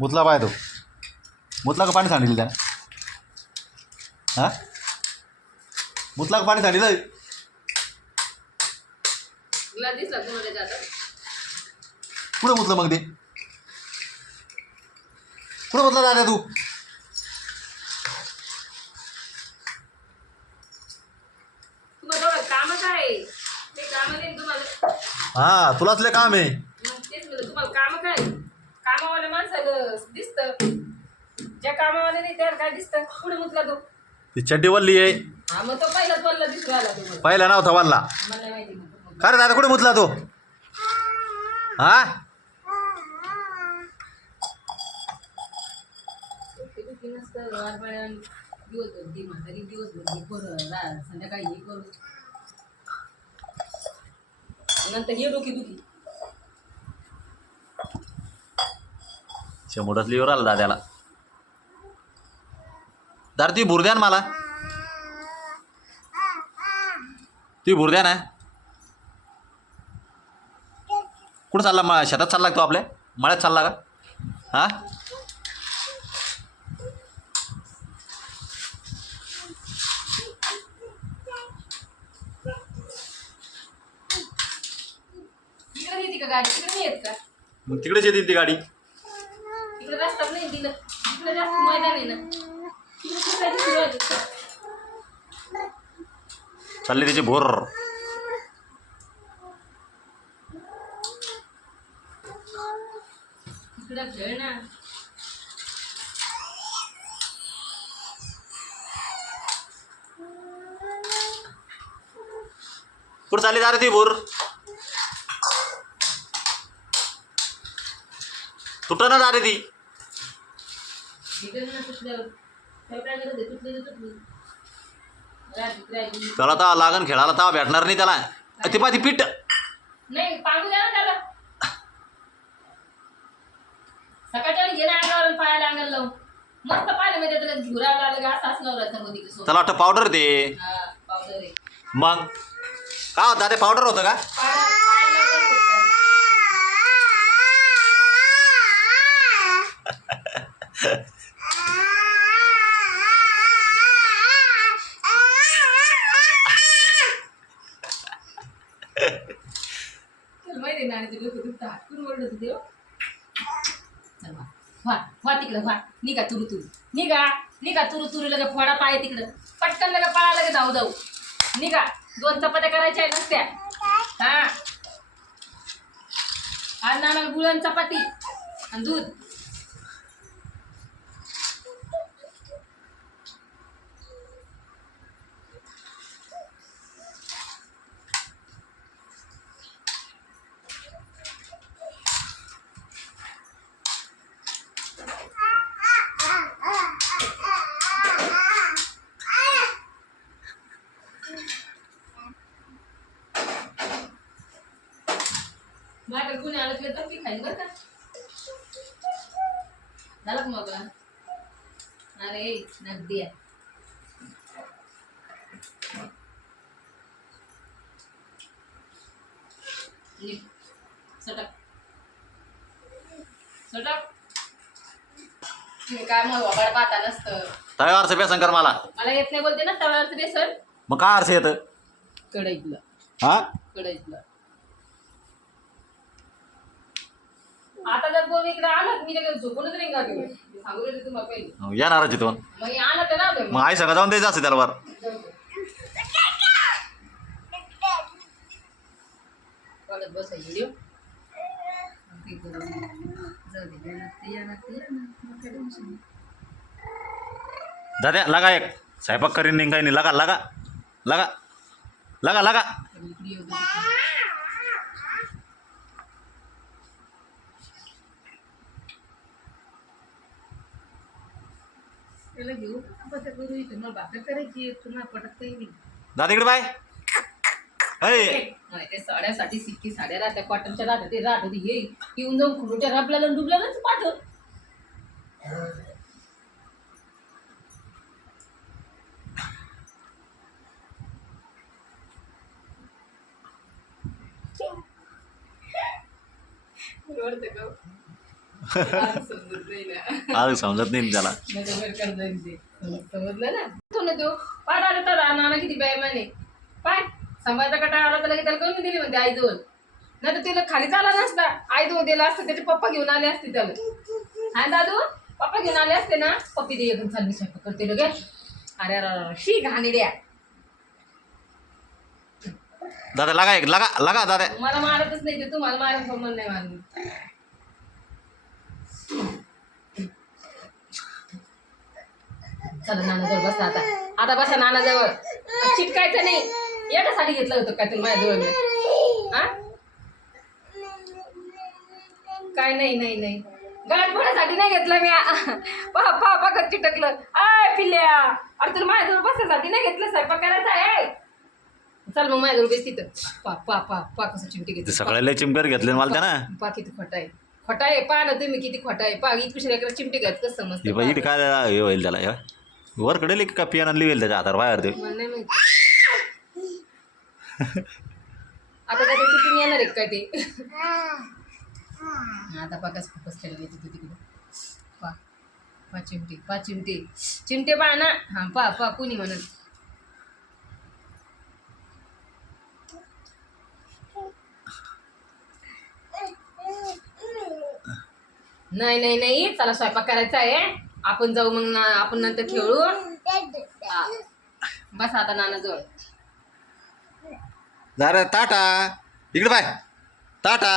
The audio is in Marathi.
मुतला पाय तो मुतला का पाणी सांडिल त्यानं हां मुतला का पाणी सांडिल कुठं मुतलं मग ते कुठं मुतला दादा तू काम काय ते काम नाही तुम्हाला हां तुलाच लय काम आहे तेच म्हणलं तुम्हाला काम काय कामावाले माणसाला दिसतं ज्या कामावाले नाही त्याला काय दिसतं पुढे मुतला तो ती चड्डी वल्ली आहे हा मग तो पहिलाच बोलला दिसू आला तुम्हाला पहिला नव्हता वल्ला मला नाही माहिती का रे दादा कुठे मुतला तो हा संध्याकाळी हे करू नंतर हे डोकी दुखी शेमोटच लिव्हर आला दाद्याला दार ती भूर द्या ना मला ती भूर द्या ना कुठं चालला शेतात चालला तो आपल्या मळ्यात चालला का हा इकडे येते का गाडी तिकडे नाही येत का मग तिकडेच येते ती गाडी इकडे रस्ता नाही दिलं इकडे जास्त मैदान आहे ना तिकडे सुटायची सुरुवात आहे. चालली त्याची भोर इकडे खेळ ना कुठं चालली दार ती भोर तुट ना दारे ती इकडे ना तुटल्यावर काय करत आहे तुटले तुटली रात्री त्याला तर लागण खेळायला तर भेटणार नाही त्याला ती पाय ती पीठ नाही पांगू द्या ना त्याला सकाळच्या वेळी घेणं अंगावर पायाला अंगाला लावून मस्त पाहिलं म्हणजे त्याला झुरायला लागलं का असं असलं राहतं मध्ये कसं त्याला वाटतं पावडर ते पावडर आहे मग का होता ते पावडर होतं का पायाला माहिती ना आणि तुला कुठं हातून ओरडत होते चल वा तिकडं वा निघा तुरु तुरु निघा तुरु तुरु लगे फोडा पाय तिकडं पटकन लगे पळा लगे जाऊ जाऊ निघा 2 चपात्या करायच्या आहेत नसत्या हा आज नाना गुळण चपाती आणि दूध माझ्या कुणी आलं तर मी खाईन बरं का झालं का मग अरे नगदी आहे सटक काय मग वगाड पाहता नसतं तव्यावरचं बेसन कर मला येत नाही बोलते ना तव्यावरचं बेसन मग काय अर्थ येतं कढईतलं हा आता जर कोण इकडे आलं मी लगेच झोपूनच रिंगा घेऊ सांगू देते तुम्हाला पहिले येणारच इथून मग आलं तर ना मग आई सगळं जाऊन द्यायचं असं त्याला वर पडत बसा व्हिडिओ दाद्या लगा एक स्वयंपाक करीन नाही काही नाही लगा लगा लगा लगा लगा त्याला घेऊ बस करू इथे मला भाकर करायची तुम्हाला पटत काही दादा इकडे बाय नाही ते साड्यासाठी सिक्की साड्या राहत्या कॉटनच्या राहत्या ते राहत होती हे येऊन जाऊन खुडूच्या रबल्याला डुबल्यालाच पाठव समजत नाही ना. आज समजत नाही त्याला. बरोबर कर जाईल ते. समजलं ना तो ना तो पाय आला तर नाना किती बेईमाने पाय सांभाळता कटाळा आला तर लगेच त्याला कमी दिली म्हणते आईजवळ नाही तर तिला खाली चाला नसता आईजवळ दिला असतं त्याचे पप्पा घेऊन आले असते त्याला हा दादू पप्पा घेऊन आले असते ना पप्पी दे एकदम चालली स्वयंपाक करते लगे अरे अरे शी घाणेड्या दादा लागा एक लागा लागा दादा. मला मारतच नाही ते तुम्हाला मारून समज नाही मारून चला नानाजवळ बसा आता बसा नानाजवळ चिटकायचं नाही याच्यासाठी घेतलं होतं काय तुम्ही माझ्याजवळ मी हा काय नाही नाही नाही गळ्यात भरण्यासाठी नाही घेतलं मी पहा पहा पहा चिटकलं आय पिल्ल्या अरे तुला माझ्याजवळ बसायसाठी नाही घेतलं स्वयंपाक करायचा आहे चल मग माझ्याजवळ बेस तिथं पा पा पा पा कसं चिमटी घेते सगळ्याला चिंबर घेतले मला त्यानं. पा किती खोटा आहे पहा ना तुम्ही किती खोटा आहे पहा इतकुशी लेकरं चिमटी घ्यात कसं समजतं इथे काय हे होईल त्याला हे वर कडेल का पियाना लिवेल त्याच्या हातावर बाहेर ते. मला नाही माहिती आता काय तिथून येणार आहे काय ते आता पाकच फोकस केलं येते तिकडे पा पा चिमटे चिमटे पहा ना हा पा पा कुणी म्हणत नाही नाही नाही चला स्वयंपाक करायचा आहे आपण जाऊ मग आपण नंतर खेळू हा. बस आता नानाजवळ जरा टाटा इकडे बाय टाटा.